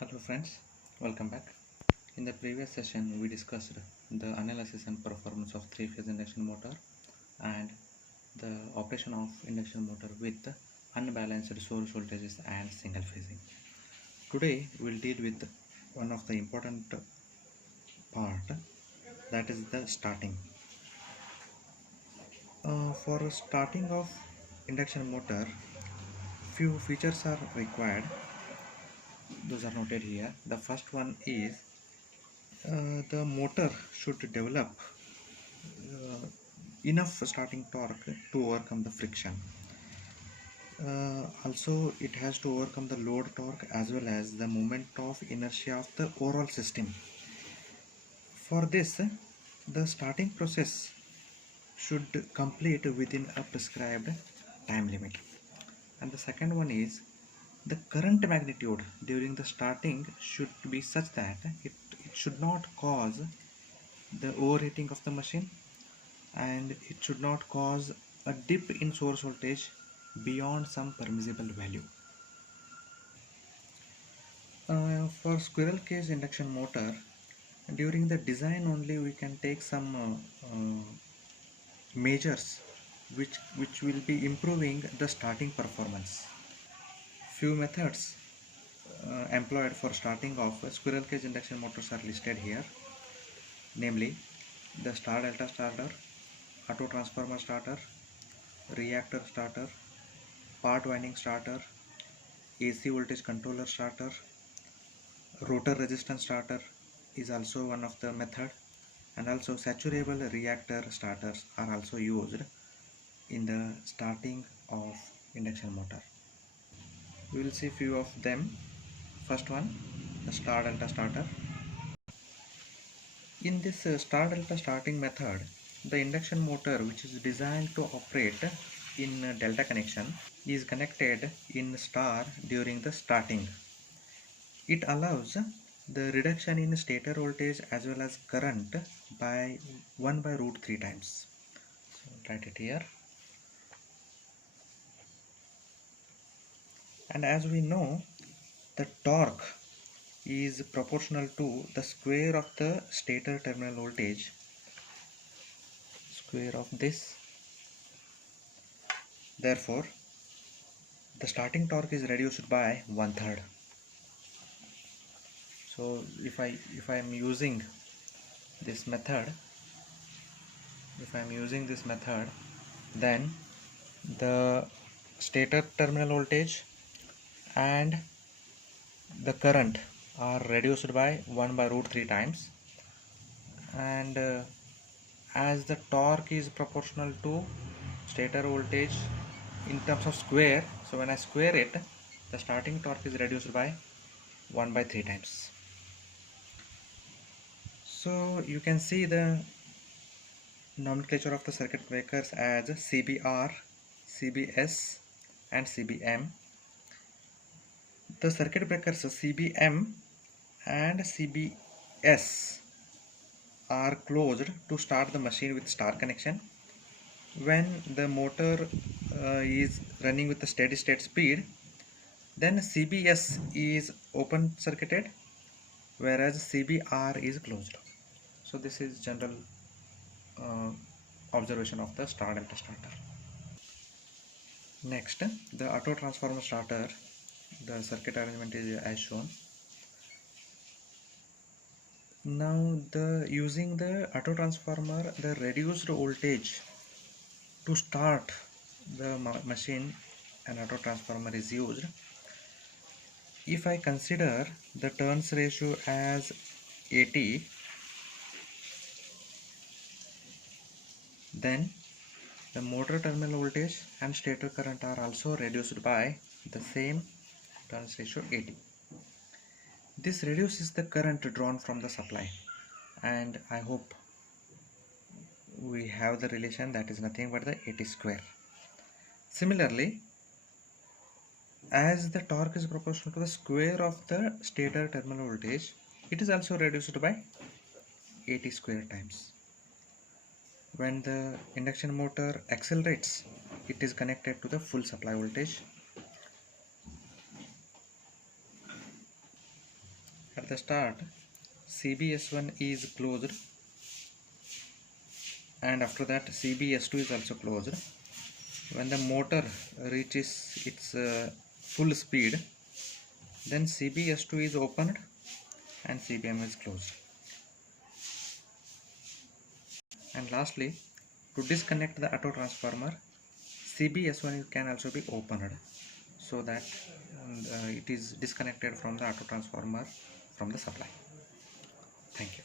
Hello friends, welcome back. In the previous session we discussed the analysis and performance of three-phase induction motor and the operation of induction motor with unbalanced source voltages and single phasing. Today we will deal with one of the important part, that is the starting. For starting of induction motor, few features are required. Those are noted here. The first one is the motor should develop enough starting torque to overcome the friction. Also, it has to overcome the load torque as well as the moment of inertia of the overall system. For this, the starting process should complete within a prescribed time limit. And the second one is the current magnitude during the starting should be such that it should not cause the overheating of the machine, and it should not cause a dip in source voltage beyond some permissible value. For squirrel cage induction motor, during the design only we can take some measures which will be improving the starting performance. Few methods employed for starting off squirrel cage induction motors are listed here, namely the star delta starter, auto transformer starter, reactor starter, part winding starter, AC voltage controller starter, rotor resistance starter is also one of the method, and also saturable reactor starters are also used in the starting of induction motor. We will see few of them. First one, the star delta starter. In this star delta starting method, the induction motor, which is designed to operate in delta connection, is connected in star during the starting. It allows the reduction in stator voltage as well as current by 1 by root 3 times. So write it here. And as we know, the torque is proportional to the square of the stator terminal voltage, square of this. Therefore, the starting torque is reduced by 1/3. So if I am using this method, then the stator terminal voltage and the current are reduced by 1 by root 3 times, and as the torque is proportional to stator voltage in terms of square, so when I square it, the starting torque is reduced by 1 by 3 times. So you can see the nomenclature of the circuit breakers as CBR, CBS and CBM. The circuit breakers CBM and CBS are closed to start the machine with star connection. When the motor is running with a steady state speed, then CBS is open circuited, whereas CBR is closed. So this is general uh, observation of the star delta starter. Next, the auto transformer starter, the circuit arrangement is as shown. Now using the auto transformer, the reduced voltage to start the machine, an auto transformer is used. If I consider the turns ratio as 80, then the motor terminal voltage and stator current are also reduced by the same turns ratio 80. This reduces the current drawn from the supply, and I hope we have the relation, that is nothing but the 80 square. Similarly, as the torque is proportional to the square of the stator terminal voltage, it is also reduced by 80 square times. When the induction motor accelerates, it is connected to the full supply voltage. At the start, CBS1 is closed, and after that CBS2 is also closed. When the motor reaches its full speed, then CBS2 is opened and CBM is closed. And lastly, to disconnect the auto transformer, CBS1 can also be opened so that it is disconnected from the auto transformer from the supply. Thank you.